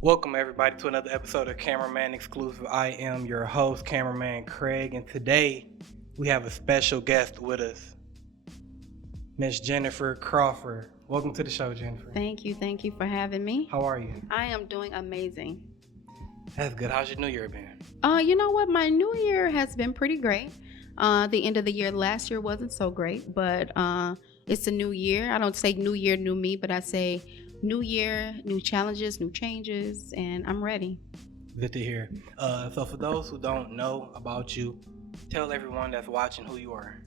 Welcome everybody to another episode of Cameraman Exclusive. I am your host, Cameraman Craig, and today we have a special guest with us, Miss Jennyfer Crawford. Welcome to the show, Jennifer. Thank you for having me. How are you? I am doing amazing. That's good. How's your new year been? You know what? My new year has been pretty great. The end of the year last year wasn't so great, but it's a new year. I don't say new year, new me, but I say new year, new challenges, new changes, and I'm ready. Good to hear. So for those who don't know about you, tell everyone that's watching who you are.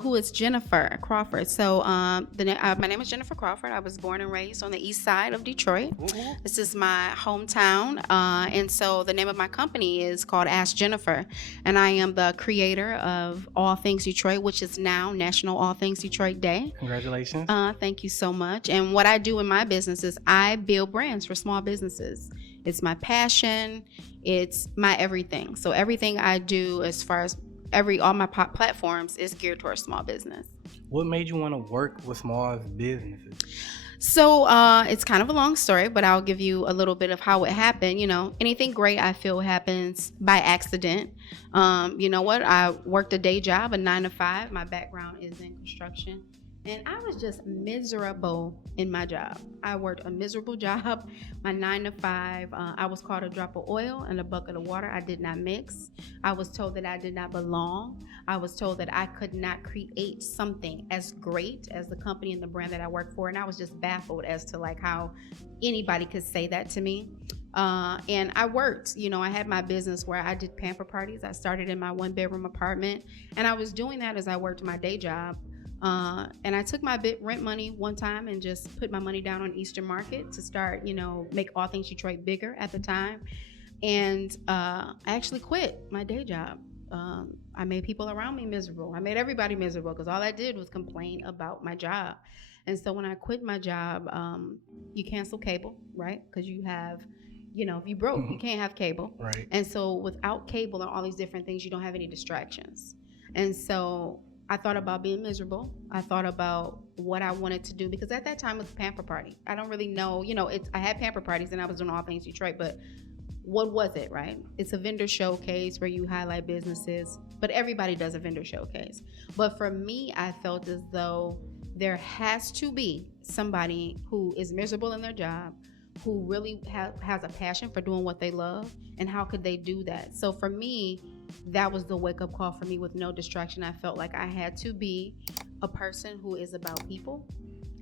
Who is Jennyfer Crawford? So my name is Jennyfer Crawford. I was born and raised on the east side of Detroit. Mm-hmm. This is my hometown. And so the name of my company is called Ask Jennyfer. And I am the creator of All Things Detroit, which is now National All Things Detroit Day. Congratulations. Thank you so much. And what I do in my business is I build brands for small businesses. It's my passion. It's my everything. So everything I do as far as all my platforms is geared towards small business. What made you want to work with small businesses? So it's kind of a long story, but I'll give you a little bit of how it happened. You know, anything great I feel happens by accident. You know what? I worked a day job, a 9 to 5. My background is in construction. And I was just miserable in my job. I worked a miserable job, my 9 to 5. I was called a drop of oil and a bucket of water I did not mix. I was told that I did not belong. I was told that I could not create something as great as the company and the brand that I work for. And I was just baffled as to like how anybody could say that to me. And I worked, you know, I had my business where I did pamper parties. I started in my 1-bedroom apartment, and I was doing that as I worked my day job. And I took my rent money one time and just put my money down on Eastern Market to start, you know, make All Things Detroit bigger at the time. And I actually quit my day job. I made people around me miserable. I made everybody miserable because all I did was complain about my job. And so when I quit my job, you cancel cable, right? Because you have, you know, if you broke, you can't have cable. Right. And so without cable and all these different things, you don't have any distractions. And so I thought about being miserable. I thought about what I wanted to do, because at that time it was a pamper party. I don't really know, you know, I had pamper parties and I was doing All Things Detroit, but what was it, right? It's a vendor showcase where you highlight businesses, but everybody does a vendor showcase. But for me, I felt as though there has to be somebody who is miserable in their job, who really has a passion for doing what they love, and how could they do that? So for me, that was the wake-up call for me with no distraction. I felt like I had to be a person who is about people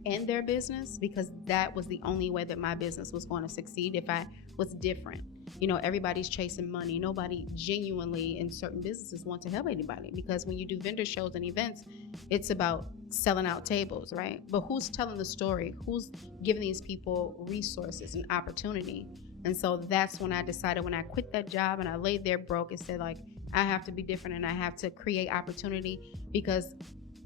and their business, because that was the only way that my business was going to succeed if I was different. You know, everybody's chasing money. Nobody genuinely in certain businesses want to help anybody, because when you do vendor shows and events, it's about selling out tables, right? But who's telling the story? Who's giving these people resources and opportunity? And so that's when I decided, when I quit that job and I laid there broke, and said, like, I have to be different and I have to create opportunity, because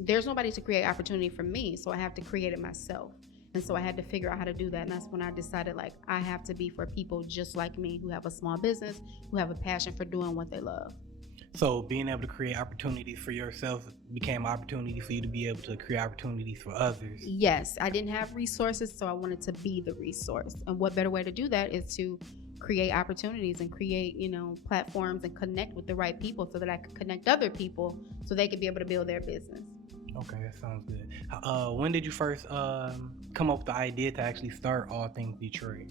there's nobody to create opportunity for me. So I have to create it myself. And so I had to figure out how to do that. And that's when I decided, like, I have to be for people just like me, who have a small business, who have a passion for doing what they love. So being able to create opportunities for yourself became an opportunity for you to be able to create opportunities for others. Yes, I didn't have resources, so I wanted to be the resource. And what better way to do that is to create opportunities and create, you know, platforms and connect with the right people, so that I could connect other people so they could be able to build their business. Okay, that sounds good. When did you first come up with the idea to actually start All Things Detroit?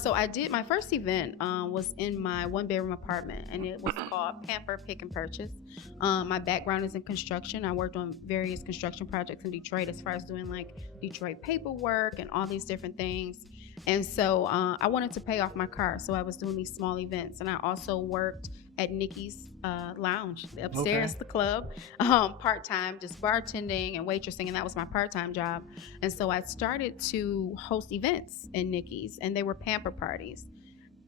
So I did, my first event was in my 1-bedroom apartment, and it was called Pamper Pick and Purchase. My background is in construction. I worked on various construction projects in Detroit, as far as doing like Detroit paperwork and all these different things. And so I wanted to pay off my car, so I was doing these small events. And I also worked at Nikki's Lounge, upstairs, the club, part-time, just bartending and waitressing, and that was my part-time job. And so I started to host events in Nikki's, and they were pamper parties.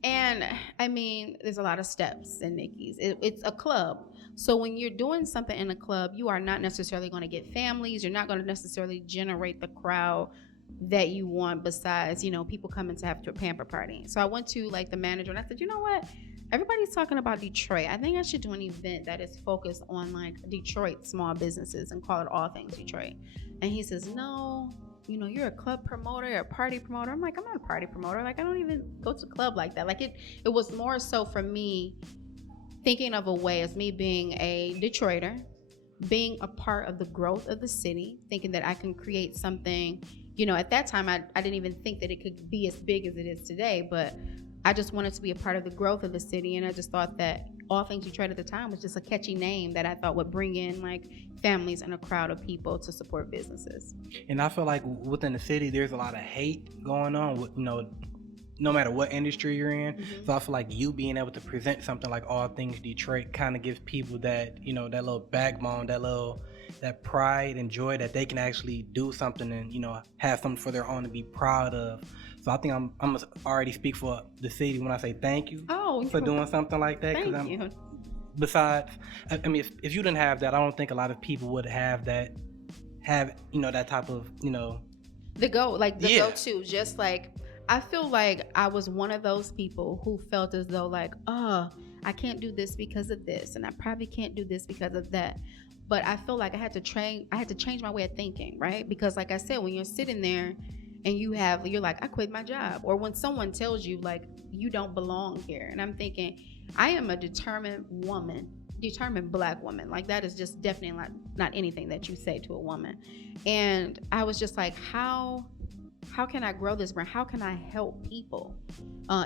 And I mean, there's a lot of steps in Nikki's. It's a club. So when you're doing something in a club, you are not necessarily going to get families. You're not going to necessarily generate the crowd that you want, besides, you know, people coming to have to a pamper party. So I went to like the manager and I said, you know what? Everybody's talking about Detroit. I think I should do an event that is focused on like Detroit small businesses and call it All Things Detroit. And he says, no, you're a club promoter, you're a party promoter. I'm like, I'm not a party promoter. Like, I don't even go to the club like that. Like, it was more so for me thinking of a way as me being a Detroiter, being a part of the growth of the city, thinking that I can create something. At that time, I didn't even think that it could be as big as it is today, but I just wanted to be a part of the growth of the city. And I just thought that All Things Detroit at the time was just a catchy name that I thought would bring in like families and a crowd of people to support businesses. And I feel like within the city, there's a lot of hate going on with, no matter what industry you're in. So I feel like you being able to present something like All Things Detroit kind of gives people that, that little backbone, that pride and joy that they can actually do something and, have something for their own to be proud of. So I think I'm already speak for the city when I say thank you for doing something like that. Thank you. Besides, I mean, if you didn't have that, I don't think a lot of people would have that type of, the go-to, just like, I feel like I was one of those people who felt as though like, I can't do this because of this, and I probably can't do this because of that. But I feel like I had to change my way of thinking, right? Because like I said, when you're sitting there and you're like, I quit my job. Or when someone tells you like, you don't belong here. And I'm thinking, I am a determined Black woman. Like, that is just definitely not anything that you say to a woman. And I was just like, how can I grow this brand? How can I help people?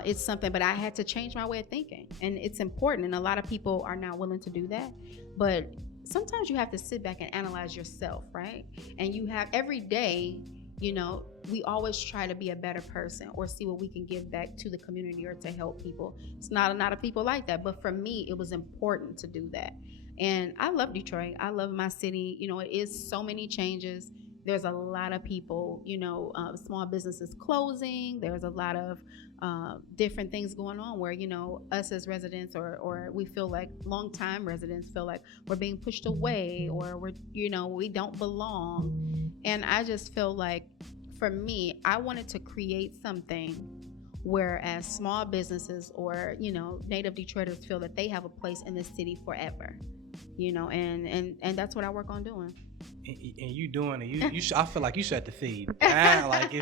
It's something, but I had to change my way of thinking. And it's important. And a lot of people are not willing to do that. But sometimes you have to sit back and analyze yourself, right? And you have every day, we always try to be a better person or see what we can give back to the community or to help people. It's not a lot of people like that. But for me, it was important to do that. And I love Detroit. I love my city. It is so many changes. There's a lot of people, small businesses closing. There's a lot of different things going on where, us as residents or we feel like longtime residents feel like we're being pushed away or we don't belong. And I just feel like, for me, I wanted to create something whereas small businesses or, native Detroiters feel that they have a place in the city forever, and that's what I work on doing. And you doing it. I feel like you shut the seed down. Like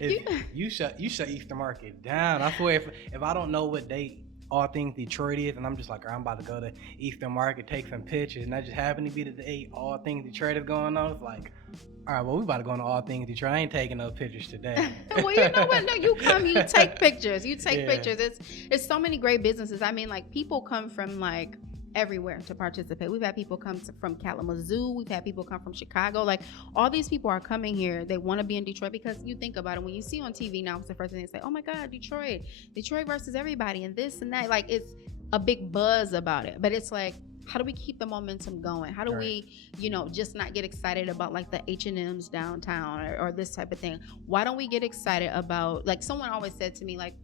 if you shut Eastern Market down. I swear, if I don't know what All Things Detroit is, and I'm just like, I'm about to go to Eastern Market, take some pictures, and that just happened to be the day All Things Detroit is going on. It's like, all right, well, we about to go into All Things Detroit. I ain't taking no pictures today. Well, you know what? No, you come, you take pictures. Pictures. It's so many great businesses. I mean, like, people come from like everywhere to participate. We've had people come from Kalamazoo. We've had people come from Chicago. Like, all these people are coming here. They want to be in Detroit because you think about it. When you see on TV now, it's the first thing they say, oh my God, Detroit versus everybody and this and that. Like, it's a big buzz about it. But it's like, how do we keep the momentum going? How do we, just not get excited about like the H&Ms downtown or this type of thing? Why don't we get excited about, like, someone always said to me, like,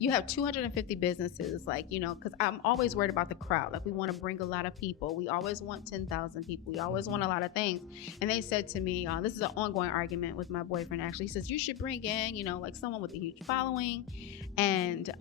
you have 250 businesses, like, because I'm always worried about the crowd. Like, we want to bring a lot of people. We always want 10,000 people. We always want a lot of things. And they said to me, this is an ongoing argument with my boyfriend, actually. He says, you should bring in, like someone with a huge following. And,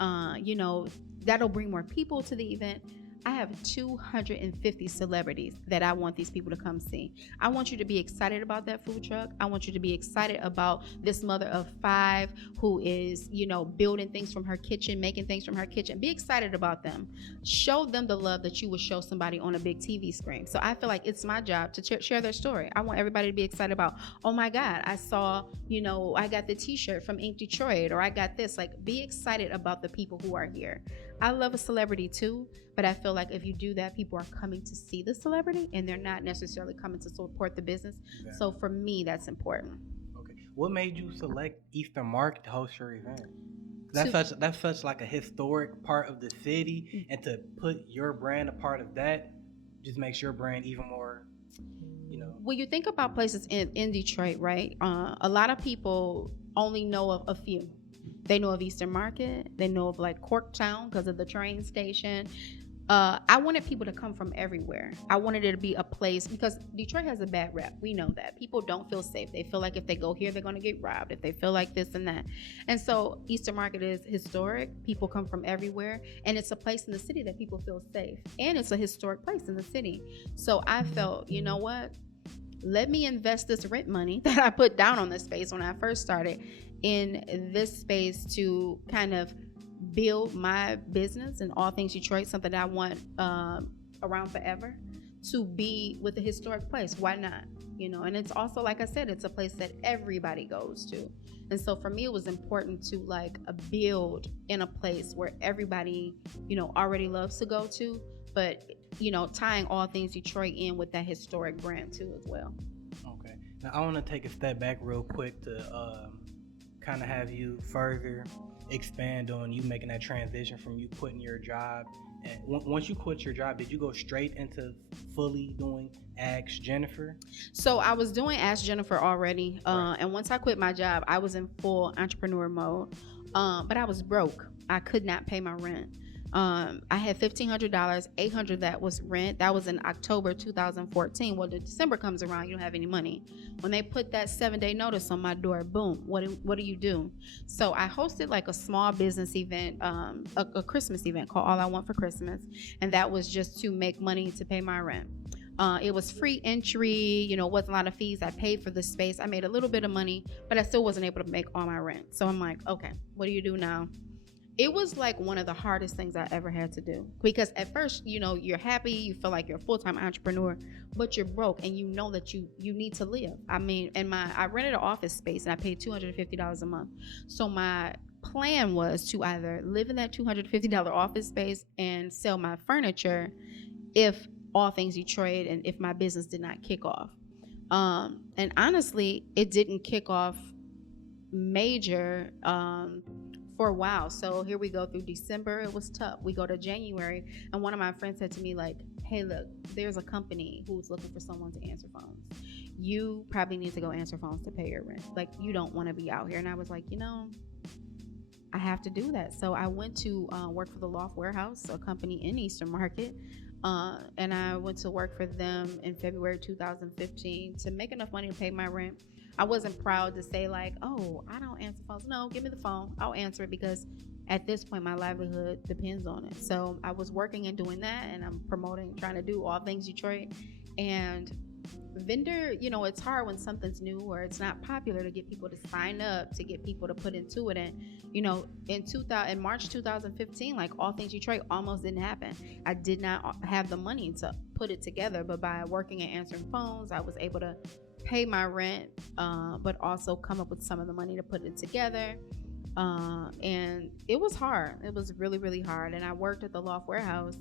that'll bring more people to the event. I have 250 celebrities that I want these people to come see. I want you to be excited about that food truck. I want you to be excited about this mother of 5 who is, building things from her kitchen, making things from her kitchen. Be excited about them. Show them the love that you would show somebody on a big TV screen. So I feel like it's my job to share their story. I want everybody to be excited about, oh my God, I saw, I got the t-shirt from Ink Detroit, or I got this. Like, be excited about the people who are here. I love a celebrity too, but I feel like if you do that, people are coming to see the celebrity and they're not necessarily coming to support the business. Exactly. So for me, that's important. Okay. What made you select Eastern Market to host your event? That's such like a historic part of the city, and to put your brand a part of that just makes your brand even more, When you think about places in Detroit, right? A lot of people only know of a few. They know of Eastern Market. They know of like Corktown because of the train station. I wanted people to come from everywhere. I wanted it to be a place, because Detroit has a bad rep. We know that. People don't feel safe. They feel like if they go here, they're going to get robbed. If they feel like this and that. And so Eastern Market is historic. People come from everywhere. And it's a place in the city that people feel safe. And it's a historic place in the city. So I felt, you know what? let me invest this rent money that I put down on this space when I first started in this space to kind of build my business and all things Detroit, something that I want around forever, to be with a historic place. Why not? And it's also, like I said, it's a place that everybody goes to. And so for me, it was important to like build in a place where everybody, already loves to go to, but, tying all things Detroit in with that historic brand too as well. Okay. Now I want to take a step back real quick to kind of have you further expand on you making that transition from you quitting your job. And once you quit your job, did you go straight into fully doing Ask Jennyfer? So I was doing Ask Jennyfer already. Right. And once I quit my job, I was in full entrepreneur mode. But I was broke. I could not pay my rent. I had $1,500, $800 that was rent. That was in October 2014. Well, the December comes around, you don't have any money. When they put that 7-day notice on my door, boom, what do you do? So I hosted like a small business event, a Christmas event called All I Want for Christmas. And that was just to make money to pay my rent. It was free entry, wasn't a lot of fees. I paid for the space. I made a little bit of money, but I still wasn't able to make all my rent. So I'm like, okay, what do you do now? It was like one of the hardest things I ever had to do, because at first, you're happy, you feel like you're a full-time entrepreneur, but you're broke and you know that you need to live. I mean, I rented an office space and I paid $250 a month. So my plan was to either live in that $250 office space and sell my furniture if all things Detroit and if my business did not kick off. And honestly, it didn't kick off major for a while. So here we go through December. It was tough. We go to January, and one of my friends said to me, like, hey, look, there's a company who's looking for someone to answer phones. You probably need to go answer phones to pay your rent. Like, you don't want to be out here. And I was like, I have to do that. So I went to work for the Loft Warehouse, a company in Eastern Market. And I went to work for them in February 2015 to make enough money to pay my rent. I wasn't proud to say like, oh, I don't answer phones. No, give me the phone. I'll answer it, because at this point, my livelihood depends on it. So I was working and doing that, and I'm trying to do all things Detroit. And vendor, it's hard when something's new or it's not popular to get people to sign up, to get people to put into it. And in March 2015, like all things Detroit almost didn't happen. I did not have the money to put it together, but by working and answering phones, I was able to pay my rent, but also come up with some of the money to put it together. And it was hard. It was really, really hard. And I worked at the Loft Warehouse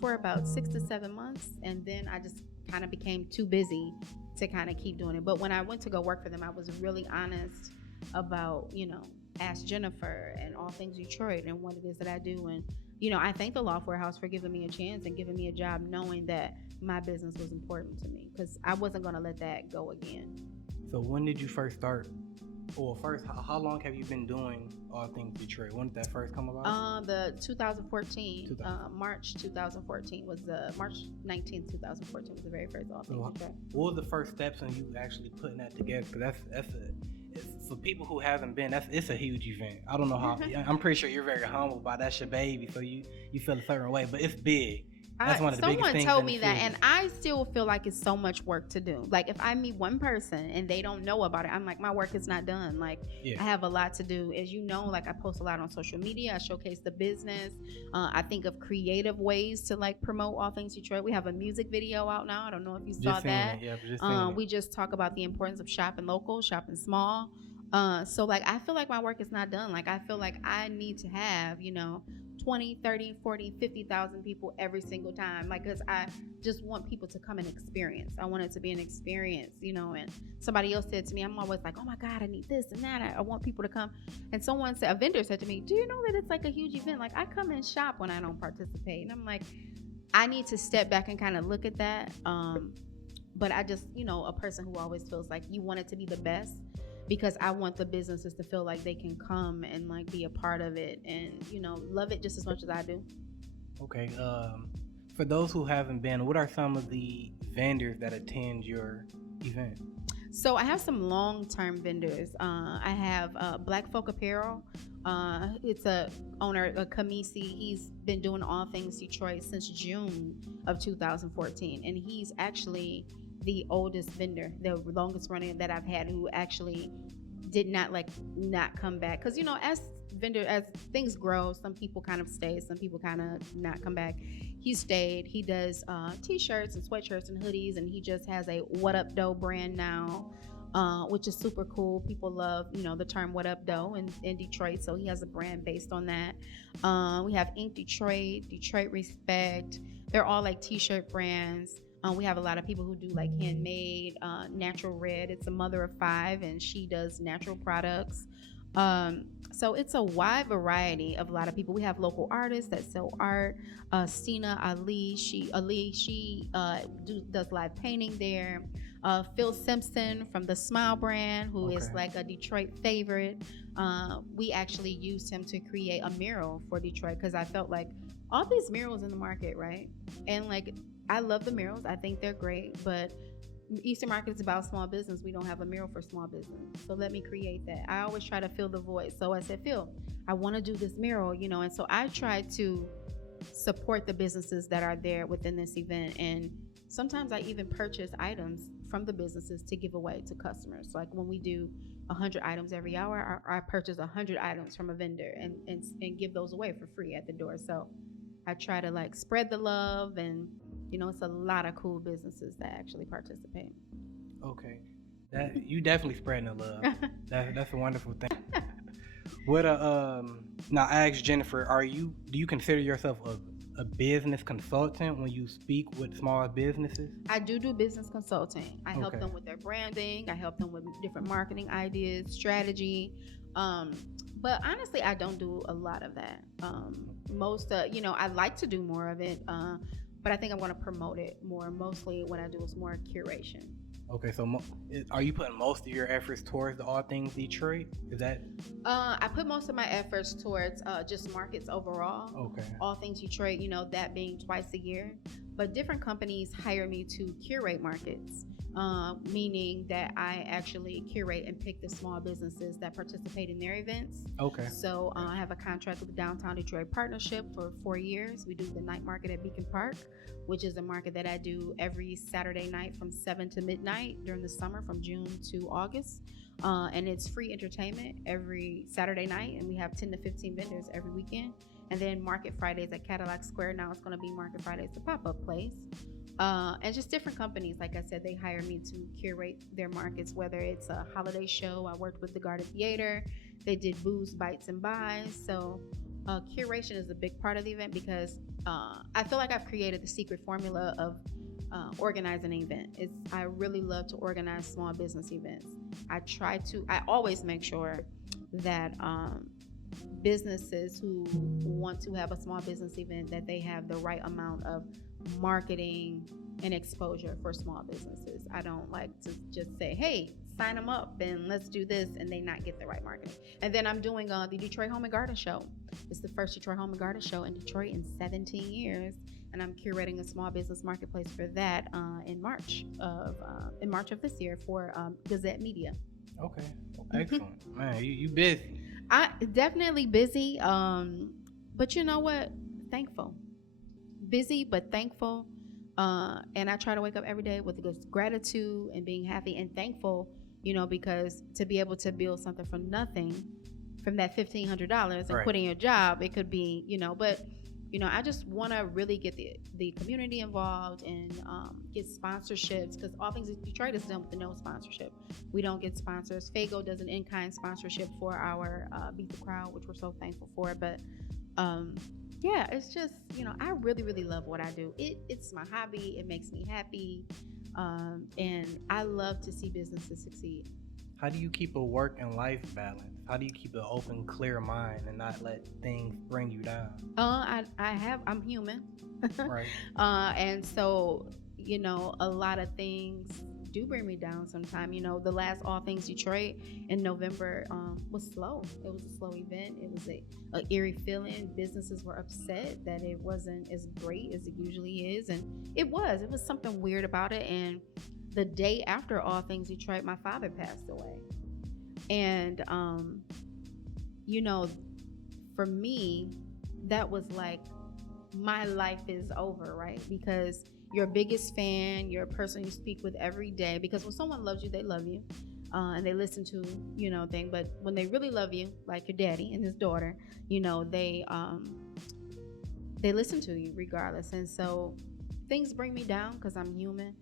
for about 6 to 7 months, and then I just kind of became too busy to kind of keep doing it. But when I went to go work for them, I was really honest about, Ask Jennyfer and all things Detroit and what it is that I do. And, I thank the Loft Warehouse for giving me a chance and giving me a job, knowing that my business was important to me, because I wasn't going to let that go again. So when did you first start? Or first, how long have you been doing all things Detroit? When did that first come about? The 2014, March 2014 was March 19th, 2014 was the very first all things Detroit. What were the first steps in you actually putting that together? Because for people who haven't been, it's a huge event. I don't know how. I'm pretty sure you're very humble about that's your baby, so you feel a certain way, but it's big. That's one of the biggest things. Someone told me that, and I still feel like it's so much work to do. Like if I meet one person and they don't know about it, I'm like, my work is not done. Like I have a lot to do. As you know, like I post a lot on social media. I showcase the business. I think of creative ways to like promote all things Detroit. We have a music video out now. I don't know if you saw that. We just talk about the importance of shopping local, shopping small. So like I feel like my work is not done. Like I feel like I need to have 20, 30, 40, 50,000 people every single time. Like, because I just want people to come and experience. I want it to be an experience, and somebody else said to me, I'm always like, oh my God, I need this and that. I want people to come. And a vendor said to me, do you know that it's like a huge event? Like I come and shop when I don't participate. And I'm like, I need to step back and kind of look at that. But I just, a person who always feels like you want it to be the best, because I want the businesses to feel like they can come and like be a part of it and, love it just as much as I do. Okay. For those who haven't been, what are some of the vendors that attend your event? So I have some long-term vendors. I have Black Folk Apparel. It's a owner, Kamisi. He's been doing all things Detroit since June of 2014. And he's actually the oldest vendor, the longest running that I've had, who actually did not not come back. Because as things grow, some people kind of stay, some people kind of not come back. He stayed. He does t-shirts and sweatshirts and hoodies, and he just has a What Up Dough brand now, which is super cool. People love, the term What Up Dough in Detroit, so he has a brand based on that. We have Ink Detroit, Detroit Respect. They're all like t-shirt brands. We have a lot of people who do like handmade, Natural Red. It's a mother of 5, and she does natural products. So it's a wide variety of a lot of people. We have local artists that sell art. Stina Ali, she does live painting there. Phil Simpson from the Smile brand, who is like a Detroit favorite. We actually used him to create a mural for Detroit, because I felt like all these murals in the market, right? And like, I love the murals. I think they're great, but Eastern Market is about small business. We don't have a mural for small business. So let me create that. I always try to fill the void. So I said, Phil, I want to do this mural, and so I try to support the businesses that are there within this event. And sometimes I even purchase items from the businesses to give away to customers. Like when we do 100 items every hour, I purchase 100 items from a vendor and give those away for free at the door. So I try to like spread the love, and it's a lot of cool businesses that actually participate. Okay, that you definitely spreading the love. That's a wonderful thing. Now I asked Jennifer, do you consider yourself a business consultant when you speak with small businesses? I do business consulting. I help them with their branding. I help them with different marketing ideas, strategy. But honestly, I don't do a lot of that. I'd like to do more of it. But I think I'm going to promote it more. Mostly what I do is more curation. Okay, so are you putting most of your efforts towards the All Things Detroit? Is that? I put most of my efforts towards just markets overall. Okay. All Things Detroit, that being twice a year. But different companies hire me to curate markets, meaning that I actually curate and pick the small businesses that participate in their events. Okay. So I have a contract with the Downtown Detroit Partnership for 4 years. We do the night market at Beacon Park, which is a market that I do every Saturday night from 7 to midnight during the summer, from June to August. And it's free entertainment every Saturday night, and we have 10 to 15 vendors every weekend. And then Market Fridays at Cadillac Square. Now it's going to be Market Fridays, the pop-up place. And just different companies. Like I said, they hire me to curate their markets, whether it's a holiday show. I worked with the Garden Theater. They did booths, bites, and buys. So curation is a big part of the event, because I feel like I've created the secret formula of organizing an event. I really love to organize small business events. I always make sure that businesses who want to have a small business event, that they have the right amount of marketing and exposure for small businesses. I don't like to just say, hey, sign them up and let's do this, and they not get the right marketing. And then I'm doing the Detroit Home and Garden Show. It's the first Detroit Home and Garden Show in Detroit in 17 years, and I'm curating a small business marketplace for that in March of this year for Gazette Media. Okay, excellent. Man, you busy. I definitely busy, but you know what? Thankful. Busy but thankful, and I try to wake up every day with gratitude and being happy and thankful, because to be able to build something from nothing, from that $1,500 and quitting your job, it could be, but I just want to really get the community involved and get sponsorships, because All Things Detroit is done with no sponsorship. We don't get sponsors. Fago does an in-kind sponsorship for our Beat the Crowd, which we're so thankful for. But yeah, it's just, I really, really love what I do. It's my hobby. It makes me happy. And I love to see businesses succeed. How do you keep a work and life balance? How do you keep an open, clear mind and not let things bring you down? I'm human. Right. And so, a lot of things do bring me down sometimes. The last All Things Detroit in November was slow. It was a slow event. It was a eerie feeling. Businesses were upset that it wasn't as great as it usually is. And it was something weird about it. And the day after All Things Detroit, my father passed away. And, for me, that was like, my life is over, right? Because your biggest fan, your person you speak with every day. Because when someone loves you, they love you. And they listen to, thing. But when they really love you, like your daddy and his daughter, they listen to you regardless. And so things bring me down because I'm human.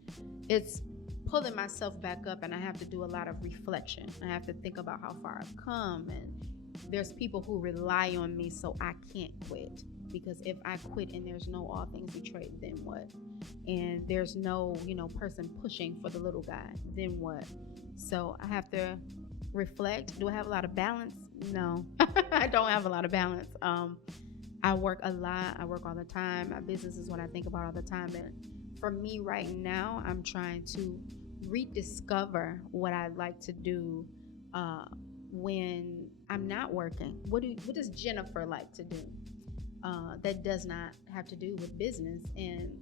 It's pulling myself back up, and I have to do a lot of reflection. I have to think about how far I've come, and there's people who rely on me, so I can't quit. Because if I quit and there's no All Things Detroit, then what? And there's no, person pushing for the little guy, then what? So I have to reflect. Do I have a lot of balance? No, I don't have a lot of balance. I work a lot. I work all the time. My business is what I think about all the time. And for me right now, I'm trying to rediscover what I'd like to do when I'm not working. What does Jennyfer like to do? That does not have to do with business. And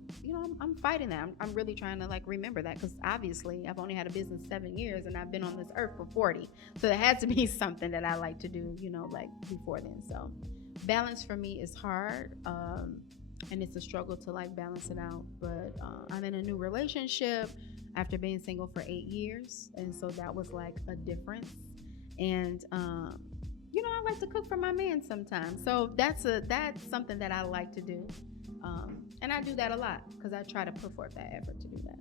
I'm fighting that. I'm really trying to remember that, because obviously I've only had a business 7 years and I've been on this earth for 40, so there had to be something that I like to do before then. So balance for me is hard, and it's a struggle to balance it out. But I'm in a new relationship after being single for 8 years, and so that was a difference. And I like to cook for my man sometimes. So that's something that I like to do. And I do that a lot because I try to put forth that effort to do that.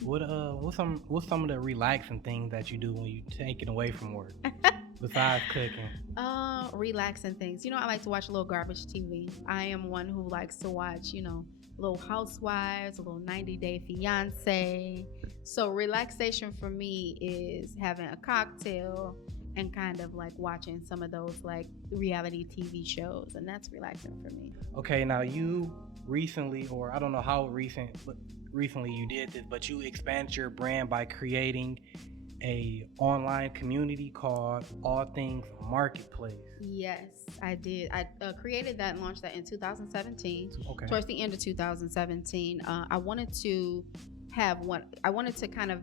What's some of the relaxing things that you do when you take it away from work besides cooking? Relaxing things. I like to watch a little garbage TV. I am one who likes to watch, Little Housewives, a little 90 Day Fiance. So relaxation for me is having a cocktail and kind of watching some of those reality TV shows, and that's relaxing for me. Okay, now you recently, or I don't know how recent, but recently you did this, but you expanded your brand by creating a online community called All Things Marketplace. Yes, I did. I created that and launched that in 2017. Okay. Towards the end of 2017, I wanted to kind of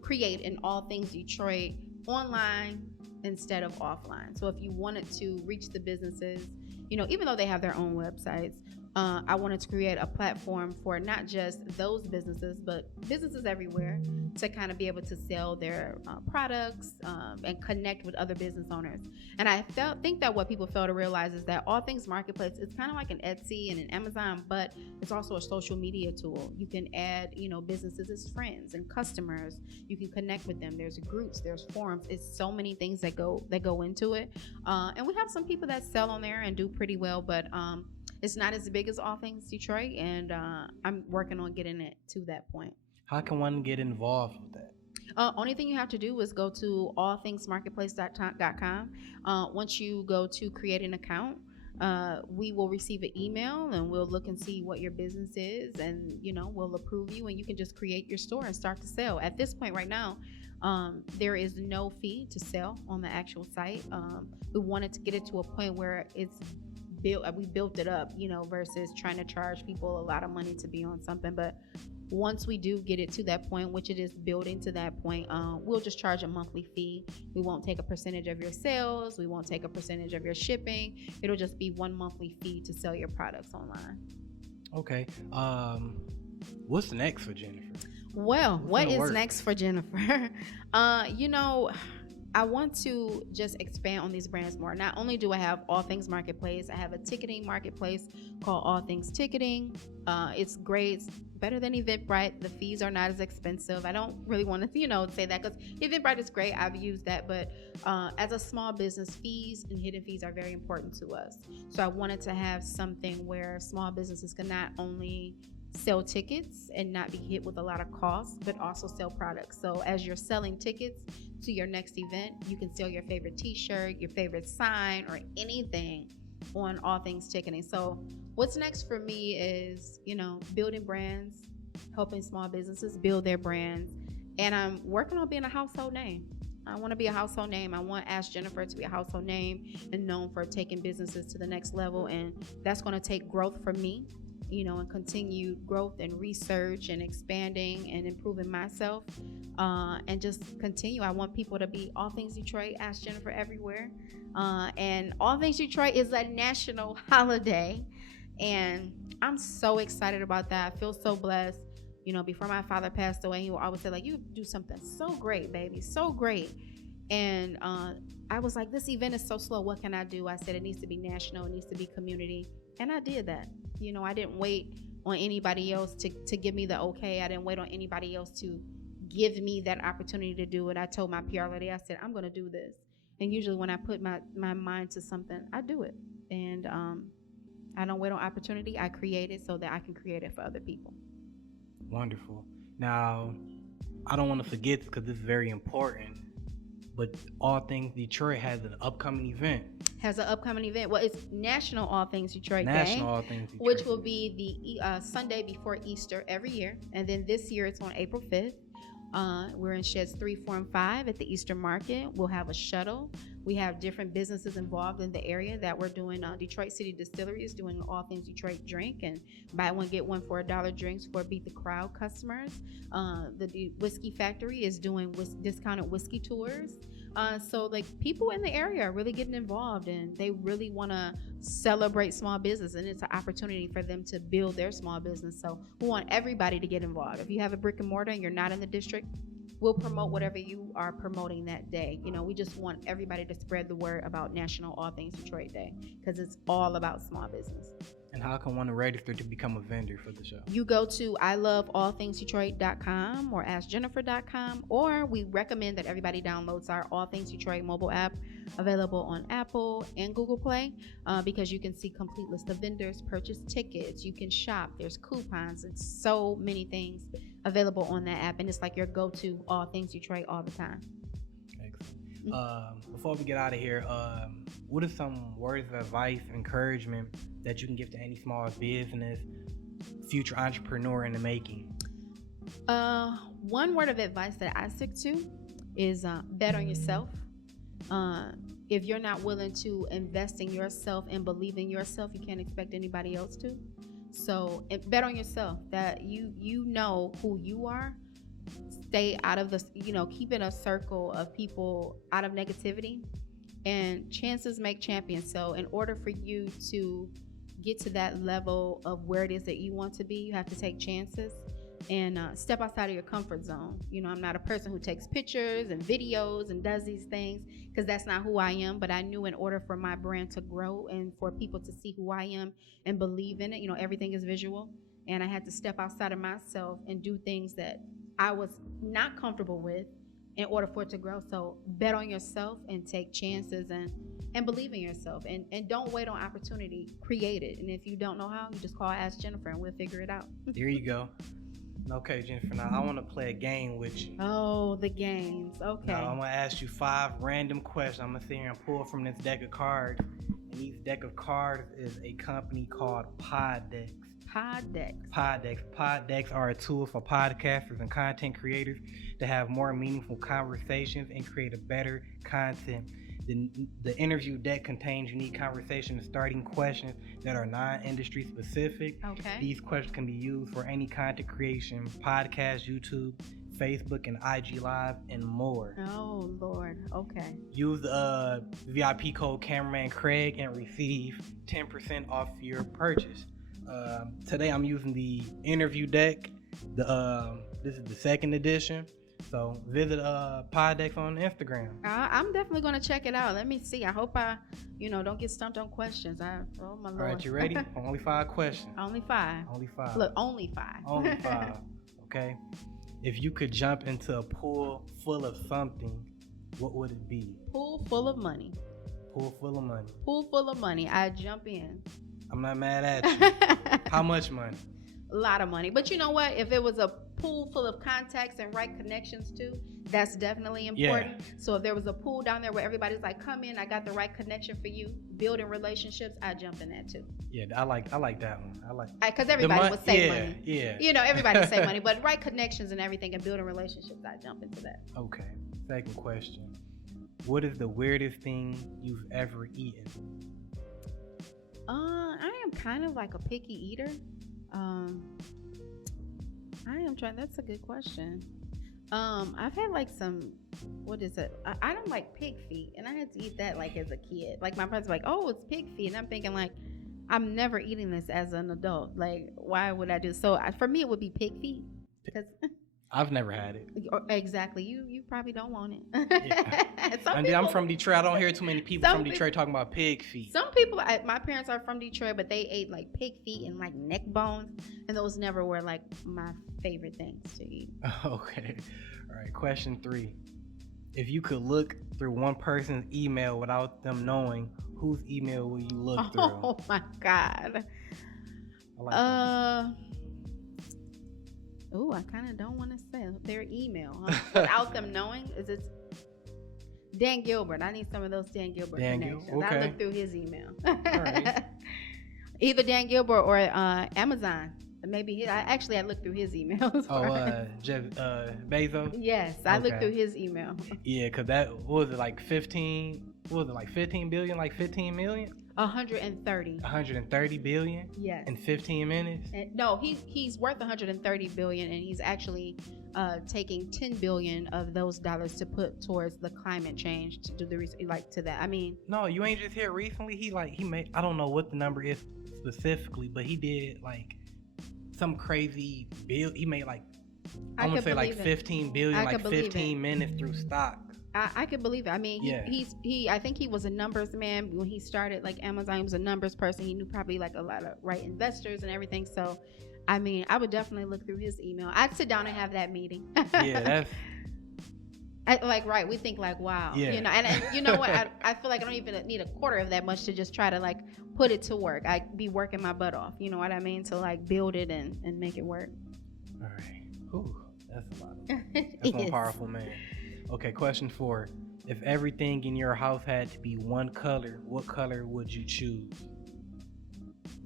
create an All Things Detroit online instead of offline. So if you wanted to reach the businesses, even though they have their own websites, I wanted to create a platform for not just those businesses, but businesses everywhere to kind of be able to sell their products and connect with other business owners. And I think that what people fail to realize is that All Things Marketplace is kind of like an Etsy and an Amazon, but it's also a social media tool. You can add, businesses as friends and customers. You can connect with them. There's groups, there's forums. It's so many things that go into it. And we have some people that sell on there and do pretty well, but it's not as big as All Things Detroit, and I'm working on getting it to that point. How can one get involved with that? Only thing you have to do is go to allthingsmarketplace.com. Once you go to create an account, we will receive an email and we'll look and see what your business is, and we'll approve you, and you can just create your store and start to sell. At this point right now, there is no fee to sell on the actual site. We wanted to get it to a point where we built it up, versus trying to charge people a lot of money to be on something. But once we do get it to that point, which it is building to that point, we'll just charge a monthly fee. We won't take a percentage of your sales. We won't take a percentage of your shipping. It'll just be one monthly fee to sell your products online. Okay. What's next for Jennyfer? Well, what is next for Jennyfer? I want to just expand on these brands more. Not only do I have All Things Marketplace, I have a ticketing marketplace called All Things Ticketing. It's great. It's better than Eventbrite. The fees are not as expensive. I don't really want to, say that, because Eventbrite is great. I've used that, but as a small business, fees and hidden fees are very important to us. So I wanted to have something where small businesses can not only sell tickets and not be hit with a lot of costs, but also sell products. So as you're selling tickets to your next event, you can sell your favorite t-shirt, your favorite sign, or anything on All Things Ticketing. So what's next for me is, building brands, helping small businesses build their brands, and I'm working on being a household name. I want to be a household name. I want Ask Jennyfer to be a household name and known for taking businesses to the next level, and that's going to take growth from me, and continued growth and research and expanding and improving myself, and just continue. I want people to be All Things Detroit, Ask Jennyfer everywhere. And All Things Detroit is a national holiday. And I'm so excited about that. I feel so blessed. Before my father passed away, he would always say, like, you do something so great, baby, so great. And I was like, this event is so slow. What can I do? I said, it needs to be national. It needs to be community. And I did that. I didn't wait on anybody else to give me the okay. I didn't wait on anybody else to give me that opportunity to do it. I told my PR lady, I said, I'm going to do this. And usually when I put my mind to something, I do it. And I don't wait on opportunity. I create it so that I can create it for other people. Wonderful. Now, I don't want to forget this because this is very important, but All Things Detroit has an upcoming event. Well, it's National All Things Detroit Day, All Things Detroit, which will be the Sunday before Easter every year. And then this year it's on April 5th. We're in sheds 3, 4, and 5 at the Eastern Market. We'll have a shuttle. We have different businesses involved in the area that we're doing. Detroit City Distillery is doing All Things Detroit drink, and buy one get one for $1 drinks for Beat the Crowd customers. The Whiskey Factory is doing discounted whiskey tours. So like people in the area are really getting involved, and they really want to celebrate small business, and it's an opportunity for them to build their small business. So we want everybody to get involved. If you have a brick and mortar and you're not in the district, we'll promote whatever you are promoting that day. We just want everybody to spread the word about National All Things Detroit Day, because it's all about small business. And how can one register to become a vendor for the show? You go to iloveallthingsdetroit.com or askjennifer.com, or we recommend that everybody downloads our All Things Detroit mobile app, available on Apple and Google Play, because you can see complete list of vendors, purchase tickets, you can shop, there's coupons, and so many things available on that app, and it's like your go-to All Things Detroit all the time. Excellent. Before we get out of here, what are some words of advice, encouragement that you can give to any small business, future entrepreneur in the making? One word of advice that I stick to is bet on yourself. If you're not willing to invest in yourself and believe in yourself, you can't expect anybody else to. So bet on yourself, that you know who you are. Stay out of the, keep in a circle of people out of negativity, and chances make champions. So in order for you to get to that level of where it is that you want to be, you have to take chances and step outside of your comfort zone. I'm not a person who takes pictures and videos and does these things, because that's not who I am. But I knew in order for my brand to grow and for people to see who I am and believe in it, everything is visual. And I had to step outside of myself and do things that I was not comfortable with in order for it to grow. So bet on yourself and take chances and believe in yourself, and don't wait on opportunity. Create it. And if you don't know how, you just call Ask Jennifer and we'll figure it out. There you go. Okay, Jennifer, now I want to play a game with you. Oh, the games. Okay. Now I'm going to ask you 5 random questions. I'm going to sit here and pull from this deck of cards. And this deck of cards is a company called Poddex. Poddex are a tool for podcasters and content creators to have more meaningful conversations and create a better content. The interview deck contains unique conversation and starting questions that are non-industry specific. Okay. These questions can be used for any content creation, podcast, YouTube, Facebook, and IG Live, and more. Oh, Lord. Okay. Use the VIP code Cameraman Craig and receive 10% off your purchase. Today I'm using the interview deck. This is the 2nd edition. So visit Poddex on Instagram. I'm definitely going to check it out. Let me see. I hope I, don't get stumped on questions. Oh my Lord. All right, you ready? Only 5 questions. Only 5. Only 5. Look, only 5. Only 5. Okay. If you could jump into a pool full of something, what would it be? Pool full of money. Pool full of money. Pool full of money. I'd jump in. I'm not mad at you. How much money? A lot of money. But you know what? If it was a pool full of contacts and right connections too, that's definitely important. Yeah. So if there was a pool down there where everybody's like, come in, I got the right connection for you, building relationships, I'd jump in that too. Yeah, I like that one. Because everybody would say money. Yeah. Everybody would say money, but right connections and everything and building relationships, I'd jump into that. Okay. Second question. What is the weirdest thing you've ever eaten? I am kind of like a picky eater. That's a good question. I've had like some, what is it? I don't like pig feet, and I had to eat that like as a kid. Like my friends were like, oh, it's pig feet, and I'm thinking like, I'm never eating this as an adult. Like, why would I do so? For me, it would be pig feet. Because I've never had it. exactly, you probably don't want it. Yeah. Some And I'm people, from Detroit. I don't hear too many people some from peop- Detroit talking about pig feet. some people. My parents are from Detroit, but they ate like pig feet and like neck bones, and those never were like my favorite things to eat. Okay. All right. Question 3. If you could look through one person's email without them knowing, whose email will you look through? Oh my God. I like that. Oh, I kind of don't want to say their email without them knowing. Is it Dan Gilbert? I need some of those Dan Gilbert connections. Okay. I look through his email. All right. Either Dan Gilbert or Amazon. Maybe I looked through his emails. Jeff Bezos? Yes, I looked through his email. Yeah, because that, what was it, like 15, what was it, like 15 billion, like 15 million? 130. 130 billion? Yes. In 15 minutes? No, he's worth 130 billion, and he's actually taking 10 billion of those dollars to put towards the climate change to do the like to that. I mean, no, you ain't just here recently. He made, I don't know what the number is specifically, but he did like some crazy bill. He made like, I want to say like 15 billion, like 15 minutes through stock. I could believe it. I mean, I think he was a numbers man when he started like Amazon. He was a numbers person. He knew probably like a lot of right investors and everything. So, I mean, I would definitely look through his email. I'd sit down and have that meeting. Yeah, we think like, wow, yeah. you know, and you know what? I feel like I don't even need a quarter of that much to just try to like put it to work. I'd be working my butt off. You know what I mean? To like build it and make it work. All right. Ooh, that's a lot. That's one powerful man. Okay, question 4. If everything in your house had to be one color, what color would you choose?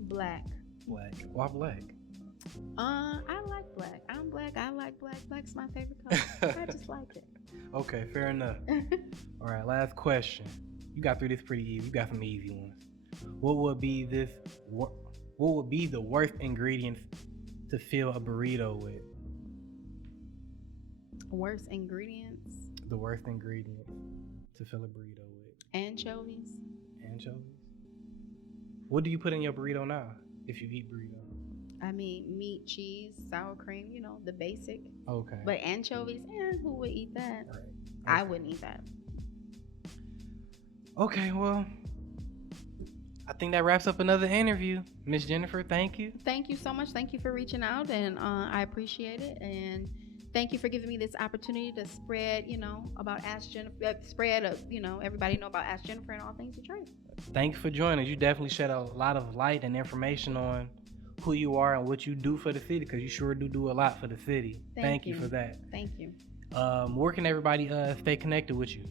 Black. Black. Why black? I like black. I'm black. I like black. Black's my favorite color. I just like it. Okay, fair enough. All right, last question. You got through this pretty easy. You got some easy ones. What would be the worst ingredients to fill a burrito with? Worst ingredients? The worst ingredients to fill a burrito with. Anchovies. Anchovies? What do you put in your burrito now if you eat burrito? I mean, meat, cheese, sour cream, you know, the basic. Okay. But anchovies, who would eat that? Right. Okay. I wouldn't eat that. Okay, well, I think that wraps up another interview. Miss Jennyfer, thank you. Thank you so much. Thank you for reaching out, and I appreciate it. And thank you for giving me this opportunity to spread, about Ask Jennyfer, everybody know about Ask Jennyfer and all things Detroit. Thanks for joining us. You definitely shed a lot of light and information on who you are and what you do for the city, because you sure do a lot for the city. Thank you for that. Thank you. Where can everybody stay connected with you?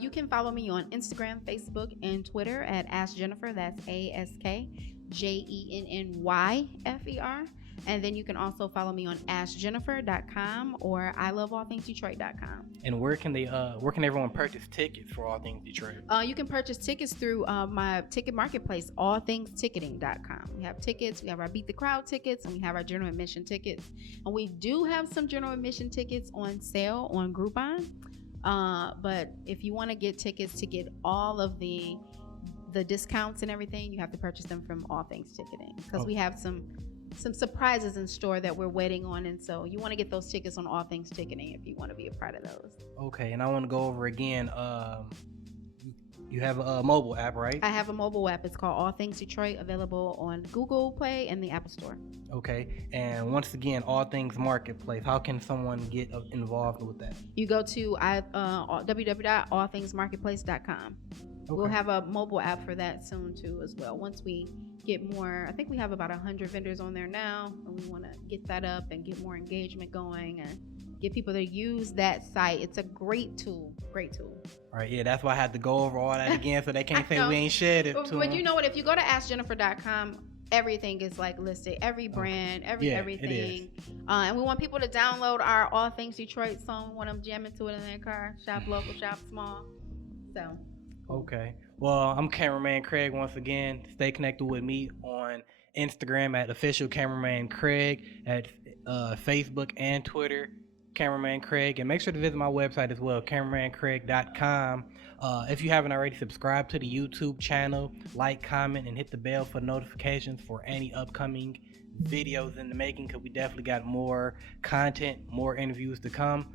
You can follow me on Instagram, Facebook, and Twitter at Ask Jennyfer. That's AskJennyfer. And then you can also follow me on AskJennyfer.com or ILoveAllThingsDetroit.com. And where can everyone purchase tickets for All Things Detroit? You can purchase tickets through my ticket marketplace, allthingsticketing.com. We have tickets. We have our Beat the Crowd tickets, and we have our general admission tickets. And we do have some general admission tickets on sale on Groupon. But if you want to get tickets to get all of the discounts and everything, you have to purchase them from All Things Ticketing, because we have some surprises in store that we're waiting on, and so you want to get those tickets on All Things Ticketing if you want to be a part of those. Okay, and I want to go over again. You have a mobile app, right? I have a mobile app. It's called All Things Detroit, available on Google Play and the Apple Store. Okay, and once again, All Things Marketplace. How can someone get involved with that? You go to www.allthingsmarketplace.com. Okay. We'll have a mobile app for that soon too as well. Once we get more, I think we have about 100 vendors on there now, and we want to get that up and get more engagement going and get people to use that site. It's a great tool. All right, yeah, that's why I had to go over all that again, so they can't say we ain't shared it. But you know what? If you go to AskJennyfer.com, everything is like listed. Every brand, everything. And we want people to download our All Things Detroit song. We want them jamming to it in their car. Shop local, shop small. So. Okay. Well, I'm Cameraman Craig once again. Stay connected with me on Instagram at official Cameraman Craig, at Facebook and Twitter, Cameraman Craig, and make sure to visit my website as well, cameramancraig.com. If you haven't already, subscribe to the YouTube channel, like, comment, and hit the bell for notifications for any upcoming videos in the making, because we definitely got more content, more interviews to come.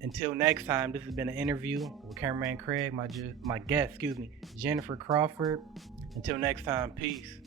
Until next time, this has been an interview with Cameraman Craig, my guest, Jennyfer Crawford. Until next time, peace.